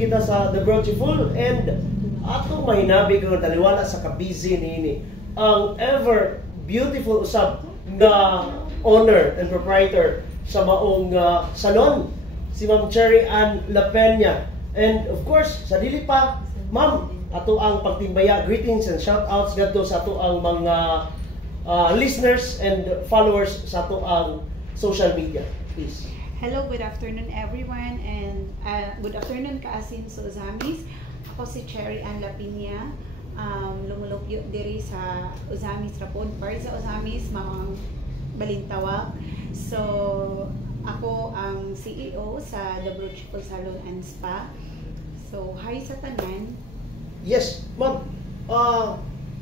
kita sa The Beautiful and atong mahinabi kung taliwala sa kabisi ni ang ever beautiful usab nga owner and proprietor sa maong salon, si Ma'am Cherry Ann La Peña. And of course, sa dili pa, Ma'am, ato ang pagtimbaya, greetings and shoutouts gadto sa ato ang mga listeners and followers sa ato ang social media. Please. Hello, good afternoon everyone, and good afternoon kaasin sa Uzamis. Ako si Cherry Ann La Peña, lumulupyo diri sa Uzamis Rapon, part sa Uzamis, mga Balintawak. So, ako ang CEO sa The Beautiful Salon and Spa. So, hi sa tanan. Yes, Ma'am.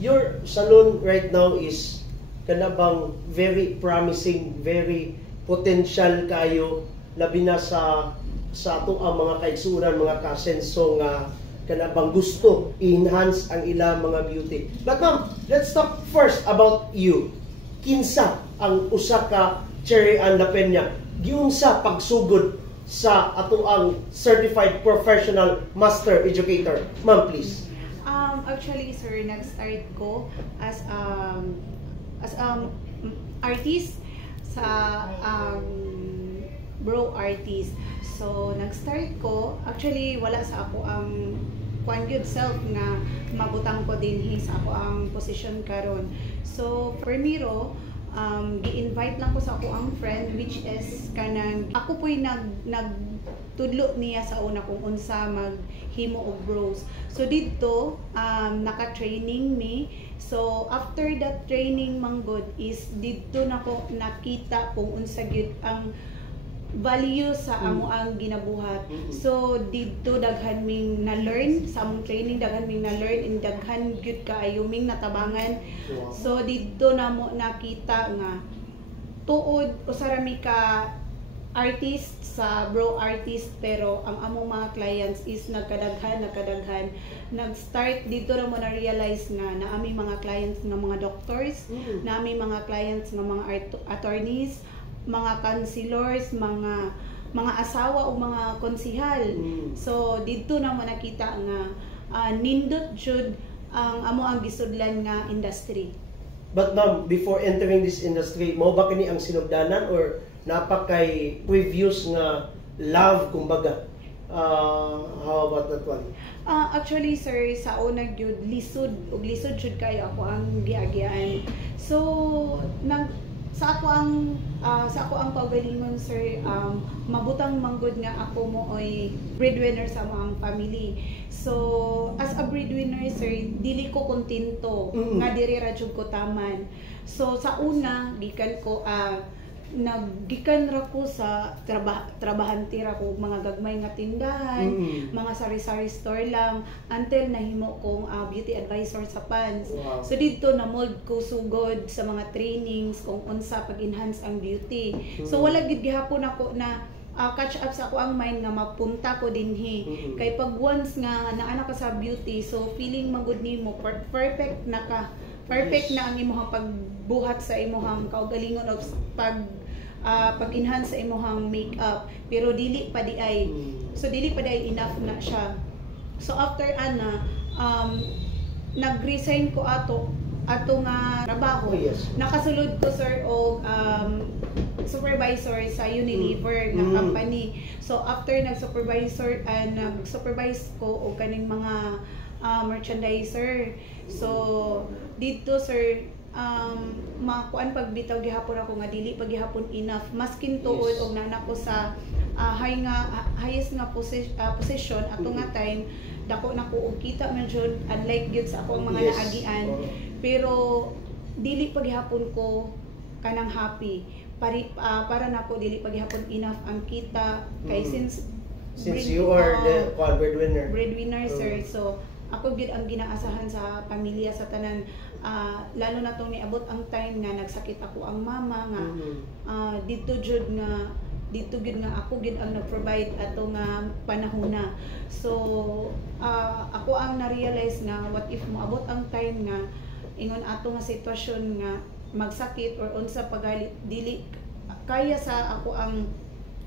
Your salon right now is kanabang very promising, very potential kayo, labi na sa ato ang mga kaigsunan, mga kasenso nga kanabang gusto i-enhance ang ilang mga beauty. But ma'am, let's talk first about you. Kinsa ang usa ka Cherry Ann La Peña giunsa pagsugod sa ato ang certified professional master educator? Ma'am, please. Actually, sir, nag-start ko as artist sa bro artist. So nag-start ko, actually wala sa ako ang kwan good self nga mabutang ko din sa ako ang position karon. So primero gi-invite lang ko sa ako ang friend, which is kanang ako po'y nagtudlo niya sa una kung unsa maghimo og bros. So dito naka-training me. So after that training manggod is dito nako nakita kung unsa gyud ang value sa amo ang ginabuhat. So dito daghan ming na-learn sa among training, daghan ming na-learn and daghan gyud kaayo ming natabangan. So dito namo nakita nga tuod usara mi ka artist sa bro artist, pero ang among mga clients is nagkadaghan. Nag-start dito ra mo na realize nga naami mga clients nga mga doctors, naami mga clients nga mga attorneys, mga counselors, mga asawa o mga konsihal. So dito na mo nakita nga nindot jud ang amo ang gisudlan nga industry. But ma'am, before entering this industry, mo ba kini ang sinugdanan or napakay previous nga love kumbaga? How about that one? Actually sir, sa una gyud lisod jud kayo ako ang giagian. So sa ako ang paugalingon sir, mabutang manggod nga ako mo oy breadwinner sa mga family. So as a breadwinner sir, dili ko kontento nga diri ra jud ko taman. So sa una gikan ko naggikan ra ko sa trabahante ra ko mga gagmay nga tindahan, mga sari-sari store lang until nahimo kong beauty advisor sa Pans. So dito na mold ko sugod sa mga trainings kung unsa pag-enhance ang beauty. So wala gid gihapon ako na catch up sa ako ang mind nga mapunta ko dinhi. Kay pag once nga naana ka sa beauty, so feeling magud nimo perfect na ka. Perfect na ang imong pagbuhat sa imong kaugalingon of pag-enhance sa imong makeup, pero dili pa di ay. So dili pa di ay enough na siya. So after nag-resign ko ato nga trabaho. Nakasulod ko sir og supervisor sa Unilever nga company. So after nag-supervisor nag-supervise ko og kaning mga merchandiser. So dito sir makuan pagbitaw gihapon ako nga dili pag gihapon enough, maskin tuod og nana ko sa highest nga position ato nga time, dako na ko og kita man jud, unlike gyud sa akong mga naagian, pero dili pag gihapon ko kanang happy para nako dili pag gihapon enough ang kita kay since you are the breadwinner sir. So ako gid ang ginaasahan sa pamilya sa tanan, lalo na tong niabot ang time nga nagsakit ako ang mama nga dito gid nga ako gid ang nag-provide ato nga panahona. So ako ang na-realize nga what if moabot ang time nga ingon ato nga sitwasyon nga magsakit or unsa pagalit dili kaya sa ako ang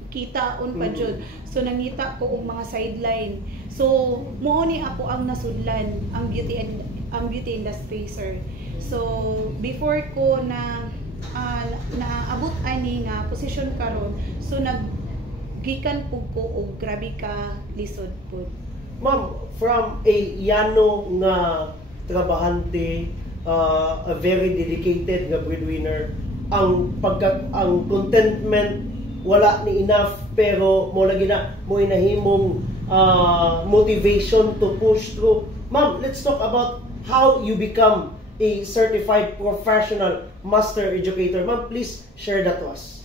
kitaon pa jud. So nangita ko og mga sideline. So mao ni ako ang nasudlan ang beauty industry, sir. So before ko na naabot ani nga posisyon karon, so naggikan pug ko og grabe ka lisod pud. Ma'am, from a yano nga trabahante, a very dedicated nga breadwinner, ang contentment wala ni enough, pero mo lagi na mo inahimong motivation to push through. Ma'am, let's talk about how you become a certified professional master educator. Ma'am, please share that to us.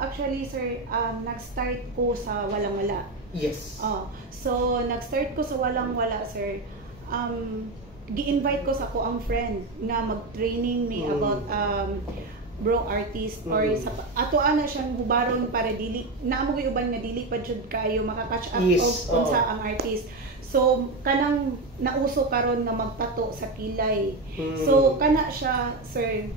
Actually, sir, nag-start ko sa walang-wala. Yes. So nag-start ko sa walang-wala, sir. Gi-invite ko sa ko ang friend na mag-training me about bro artist or sa ato ana siyang gubaron para dili naamo gyud uban nga dili pa jud kayo maka-catch up og unsa ang artist. So kanang nauso karon nga magtato sa kilay. So kana siya, sir,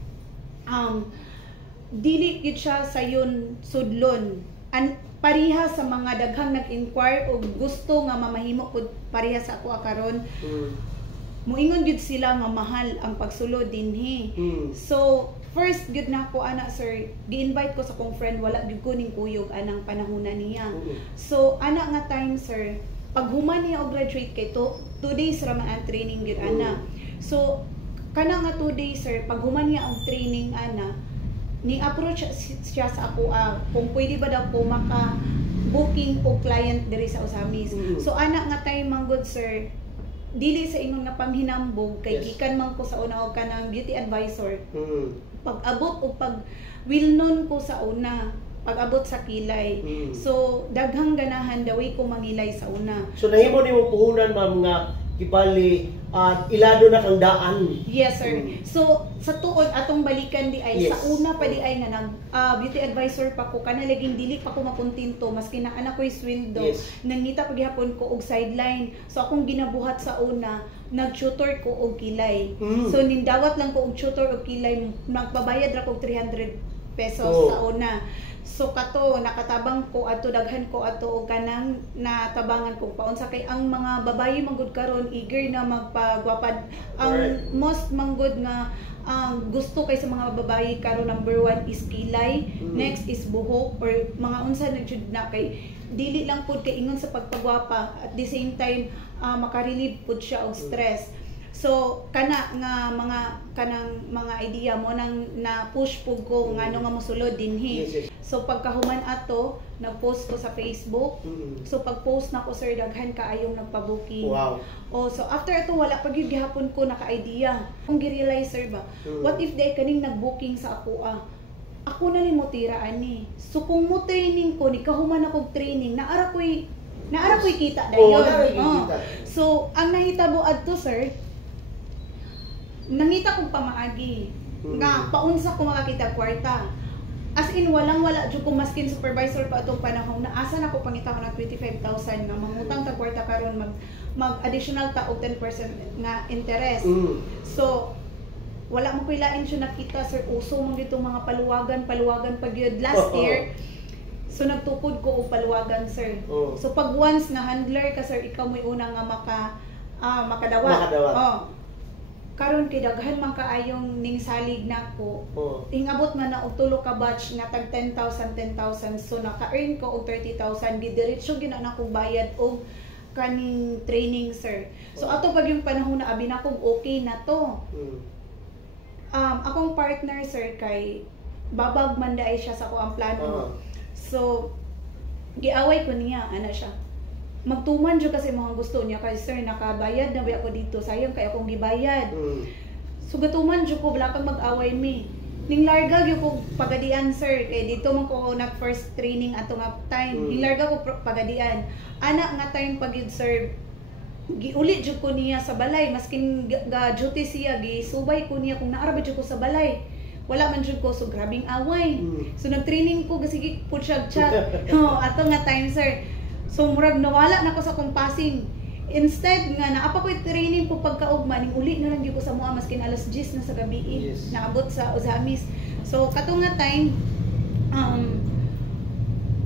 dili gyud siya sayon sudlon an pareha sa mga daghang nag-inquire og gusto nga mamahimo pud pareha sa ako karon. Muingon gyud sila nga mahal ang pagsulod dinhi. So first gyud nako ana, sir, gi-invite ko sa kong friend, wala gyud ko ning kuyog anang panahona niya. So ana nga time, sir, pag human niya og graduate kay 2 days ra man ang training gyud ana. So kana nga 2 days, sir, pag human niya ang training ana, ni approach siya sa ako kung pwede ba daw ko maka booking o client diri sa Usamis. So ana nga time man good, sir, dili sa ingon nga panghinambog kay gikan man ko sa una og kanang beauty advisor. Pag-abot o pag will known ko sa una, pag-abot sa kilay. So daghang ganahan daway ko mangilay sa una. So nahimo nimo puhunan, ma'am, nga kibali ilado na kang daan. Yes, sir. So sa tuod atong balikan di ay sa una pa di ay nga nag beauty advisor pa ko kana laging dili pa ko makontento maski na anak ko'y sweldo. Nangita pa gihapon ko og sideline. So akong ginabuhat sa una, nag-tutor ko og kilay. So nindawat lang ko og tutor og kilay, magbabayad ra ko og 300 pesos sa una. So kato nakatabang ko ato, daghan ko ato og kanang natabangan ko paunsa kay ang mga babayi manggod karon eager na magpagwapad. Ang most manggod nga gusto kay sa mga babayi karon, number 1 is kilay, next is buhok or mga unsa na jud na kay dili lang pud kay ingon sa pagpagwapa, at the same time makarelieve pud siya og stress. So kana nga kanang mga idea mo nang na push pug ko ngano nga mosulod dinhi. So pagkahuman ato, nag-post ko sa Facebook. So pag-post na ko, sir, daghan kaayong nagpa-booking. So after ato wala pag yung gihapon ko naka-idea. Kung gi-realize, sir, ba, what if day kaning nag-booking sa ako ako na ni mo tiraan ni. So kung mo training ko, ni kahuman akong training, naara ko'y kita dayon. So ang nahitabo adto, sir, nangita kong pamaagi nga paunsa ko makakita kwarta. As in walang-wala jud ko, maskin supervisor pa atong panahon na asa na ko pangita ko ng 25,000 nga mangutang ta kwarta karon mag additional ta og 10% nga interest. So wala mo kuilain siya nakita, sir, uso man dito mga paluwagan pa gyud last year. So nagtukod ko og paluwagan, sir. So pag once na handler ka, sir, ikaw mo'y una nga makadawat. Karon kay daghan man kaayong ning salig nako. Ingabot man na og tulo ka batch nga tag 10,000. So naka-earn ko og 30,000, gidiretso gina na kog bayad og kaning training, sir. So ato pag yung panahon na abi na kog okay na to. Akong partner, sir, kay babag man daay siya sa ko ang plano. So giaway ko niya ana siya. Magtuman jud kasi mga gusto niya kay, sir, nakabayad na ba ako dito, sayang kay akong gibayad. So gatuman jud ko, wala kang mag-away mi. Ning larga gyud ko pagadian, sir, kay dito man ko nag first training ato nga time. Ning larga ko pagadian. Ana nga time pag yun, sir, giulit jud ko niya sa balay, maskin ga duty siya, gisubay ko niya kung naara ba jud ko sa balay. Wala man jud ko, so grabing away. So nag-training ko kasi pud siya chat. Ato nga time, sir. So murag nawala na ko sa kompasing. Instead nga naapa ko'y training po pagkaugma, ning uli na lang gyud ko sa mua maskin alas 10 na sa gabi. Naabot sa Usamis. So kato nga time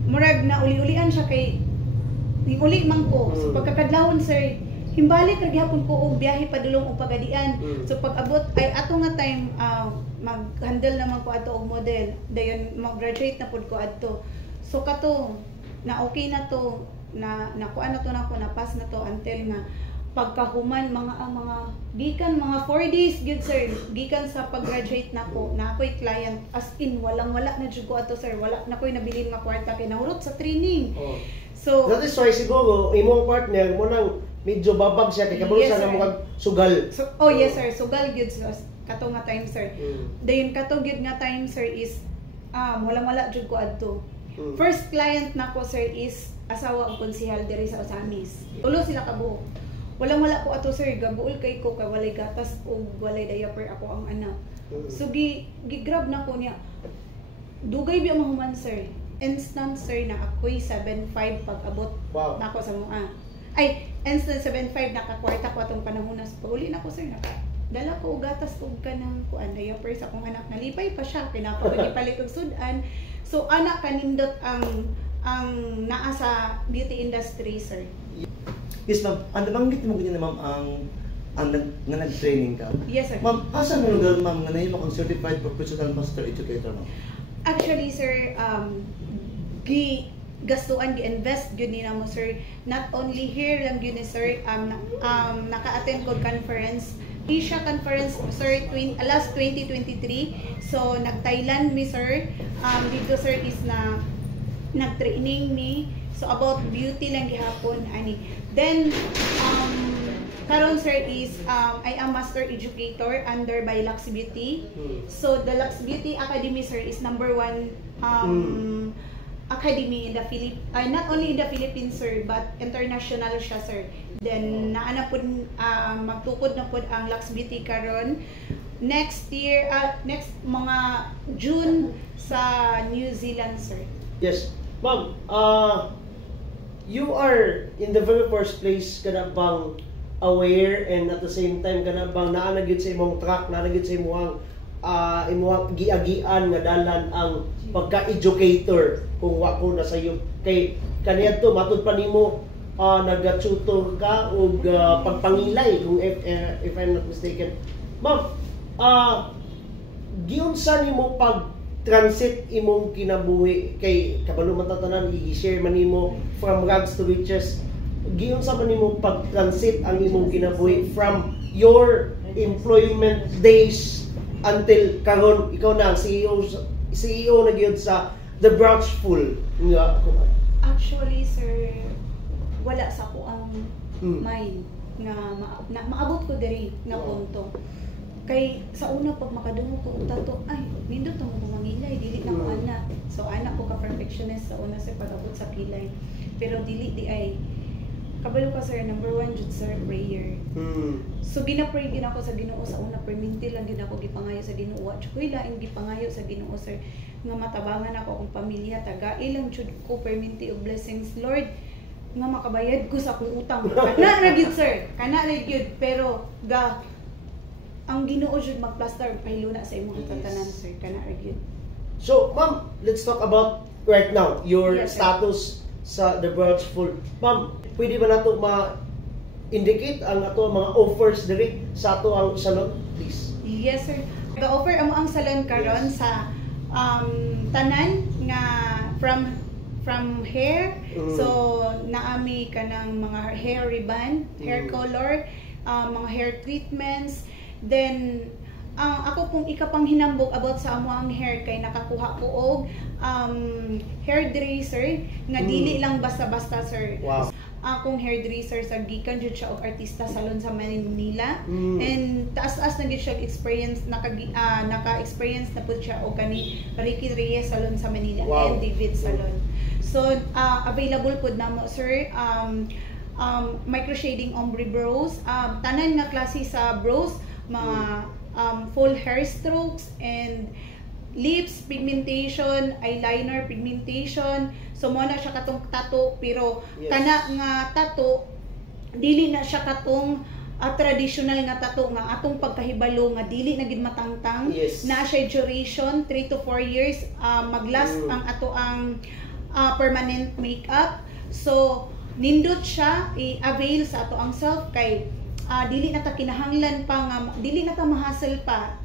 murag na uli-ulian siya kay uli man ko. So pagkakadlawon sir, himbalik ra gihapon ko og biyahe padulong og pagadian. So pag abot ay ato nga time mag-handle naman ko ato og model, dayon mag-graduate na pud ko adto. So kato na okay na to, na nakuha na to nako, na pass na to until nga pagkahuman mga gikan mga 4 days good sir, gikan sa pag-graduate nako na ako'y client as in wala na jud ko ato sir, wala na ko'y nabilin nga kwarta kay nahurot sa training. So that is why siguro imong partner mo nang medyo babag siya kay kabalo siya nga mga sugal. So, yes sir, sugal gyud kato nga time sir. Dayon kato gyud nga time sir is wala jud ko adto. First client nako sir is asawa og konsehal diri sa Osamis. Tulo sila kabuok. Wala ko ato sir, gabuol kay ko kay walay gatas o walay diaper ako ang anak. So gi-grab na ko niya. Dugay biya mahuman sir. Instant sir na ako'y 7.5 pag abot nako sa mua. Ay, instant 7.5 nakakwarta ko atong panahonas. Pag-uli na ko sir, dala ko og gatas og kanang kuan diaper sa akong anak, nalipay pa siya kinapagagipalit og sudan. So anak kanindot ang naa sa beauty industry sir. Yes, ma'am. Ang nabanggit mo ganyan na ma'am ang nag-training ka. Yes, sir. Ma'am, asa mo lugar ma'am nga nahimo kang certified professional master educator ma'am? Actually, sir, gastuan gi-invest gyud ni namo sir. Not only here lang gyud ni sir, naka-attend ko conference. Asia conference sir last 2023. So nag-Thailand mi sir. Dito sir is na nag-training mi. So about beauty lang gihapon ani. Then karon sir is I am master educator under by Lux Beauty. So the Lux Beauty Academy sir is number 1 academy in the Philippines, not only in the Philippines sir but international siya sir. Then naana pud magtukod na pud ang Lux Beauty karon next year next mga June sa New Zealand sir. Yes. Ma'am, you are in the very first place kana bang aware and at the same time kana bang naa na gyud sa imong track, naa na gyud sa imong giagian nga dalan ang pagka-educator kung wako na sayo kay kaniadto matud pa nimo nagatutor ka og pagpangilay kung if I'm not mistaken. Ma'am, giunsa nimo pag transit imong kinabuhi kay kabalo man tatanan i-share man nimo from rags to riches, giunsa man nimo pag-transit ang imong kinabuhi from your employment days until karon ikaw na ang CEO na gyud sa The Branchful nga. Actually sir, wala sa ko ang mind nga maabot ko diri nga punto. Kay sa una pag makadungog ko tato, ay nindot mo mangilay, dili na ko anak. So anak ko ka perfectionist sa una sa pag-abot sa kilay. Pero dili di ay kabalo ka sir, number 1 jud sir, prayer. So gina-pray gid ako sa Ginoo sa una, perminti lang gid ako gipangayo sa Ginoo. Wa jud ko laing gipangayo sa Ginoo sir nga matabangan ako akong pamilya, taga ilang jud ko perminti og blessings Lord nga makabayad ko sa akong utang. Kana ra gyud sir, kana ra gyud, pero ang Ginoo jud magplaster pahiluna sa imong tatanan sir, kana ra gyud. So ma'am, let's talk about right now your status sa The Branchful. Ma'am, pwede ba nato ma-indicate ang ato mga offers diri sa ato ang salon, please? Yes sir. Ga-offer amo ang salon karon sa tanan nga from hair. So naami kanang mga hair ribbon, hair color, mga hair treatments. Then ako pong ikapang hinambog about sa amo ang hair kay nakakuha ko og hairdresser nga dili lang basta-basta sir. Wow. Akong hairdresser sa gikan jud siya og artista salon sa Manila. And taas-taas na gid siya experience, naka-experience na pud siya og kani Ricky Reyes salon sa Manila and David salon. So available pud namo sir micro shading ombre brows, tanan nga klase sa brows, mga full hair strokes and lips pigmentation, eyeliner pigmentation. So mo na siya katong tattoo, pero kana nga tattoo dili na siya katong traditional nga tattoo nga atong pagkahibalo nga dili na gid matangtang. Na siya duration 3 to 4 years, maglast ang ato ang permanent makeup. So nindot siya i-avail sa ato ang self kay dili na ta kinahanglan pa nga dili na ta ma-hassle pa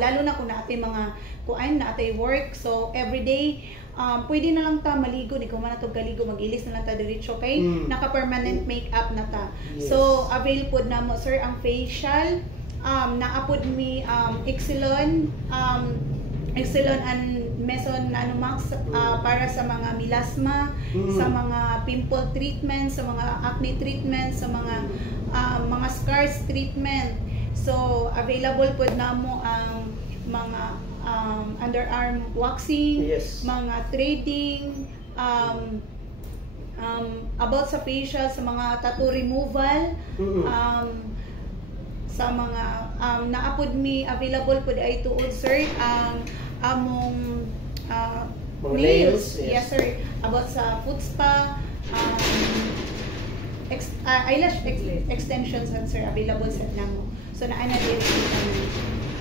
lalo na kung naatay mga kuan naatay work, so everyday pwede na lang ta maligo, di ko man natog kaligo, mag-ilis na lang ta diretso kay naka-permanent makeup na ta. Yes. So avail pod na mo sir ang facial, naapod mi Excelon and Meson Nanomax para sa mga melasma, sa mga pimple treatment, sa mga acne treatment, sa mga scars treatment. So available po na mo ang mga underarm waxing, Yes. mga threading, about sa facial, sa mga tattoo removal, sa mga naapod mi available po ay tuod sir ang among Mga nails. nails, Yes sir, about sa foot spa, eyelash extensions sir available sa namo. So naana diri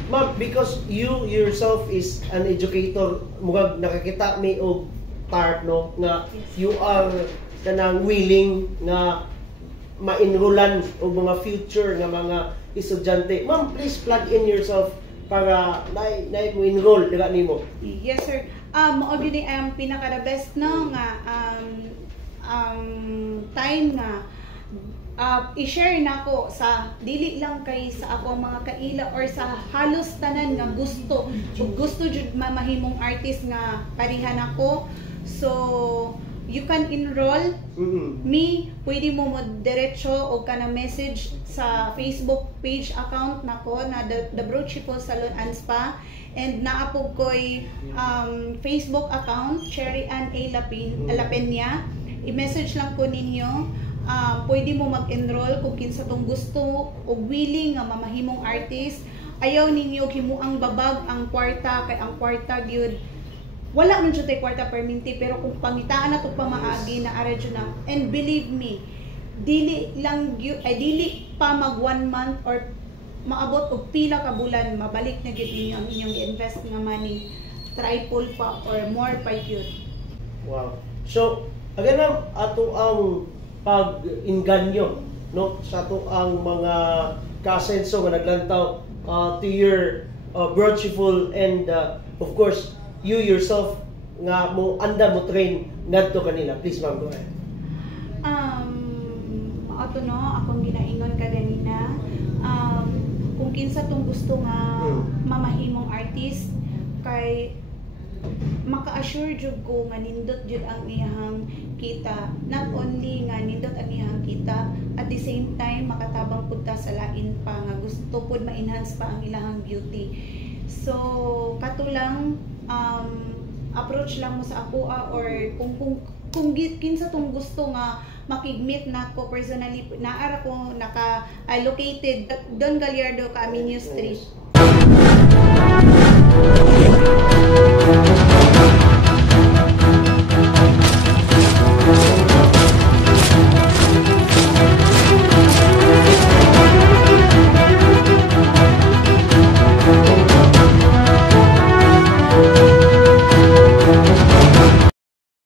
Ma'am, because you yourself is an educator, mugag nakakita may og part no nga you are kanang willing nga ma-enrollan og mga future nga mga estudyante. Ma'am, please plug in yourself para na mo enroll dira nimo. Yes sir. Mao gyud ang pinaka the best no nga time nga i-share nako sa dili lang kay sa ako mga kaila or sa halos tanan nga gusto jud mamahimong artist nga parihan ako. So you can enroll me, pwede mo diretso o ka na message sa Facebook page account nako na The Broachful Salon and Spa, and naapog ko'y Facebook account Cherry Ann A. Lapenya. I-message lang ko ninyo. Pwede mo mag-enroll kung kinsa tong gusto o willing nga mamahimong artist. Ayaw ninyo himuang babag ang kwarta kay ang kwarta gyud wala man jud tay kwarta perminti, pero kung pangitaan na to pamaagi na ara jud na, and believe me, dili pa mag 1 month or maabot og pila ka bulan mabalik na gyud ninyo ang inyong invest nga money, triple pa or more pa gyud. Wow. So, again ma'am, ato ang pag-inganyo no sa ato ang mga kasenso nga naglantaw to your Broachful, and of course you yourself nga mo anda mo train ngadto kanila. Please ma'am, go ahead. Ato no akong ginaingon kaganina, kung kinsa tong gusto nga mamahimong artist kay maka-assure jud ko nga nindot jud ang iyang kita, not only nga nindot ang iyang kita, at the same time makatabang pud ta sa lain pa nga gusto pud ma-enhance pa ang ilang beauty. So kato lang, approach lang mo sa ako or kung kinsa tong gusto nga makigmeet na ko personally, naara ko located Don Gallardo, Camino Street.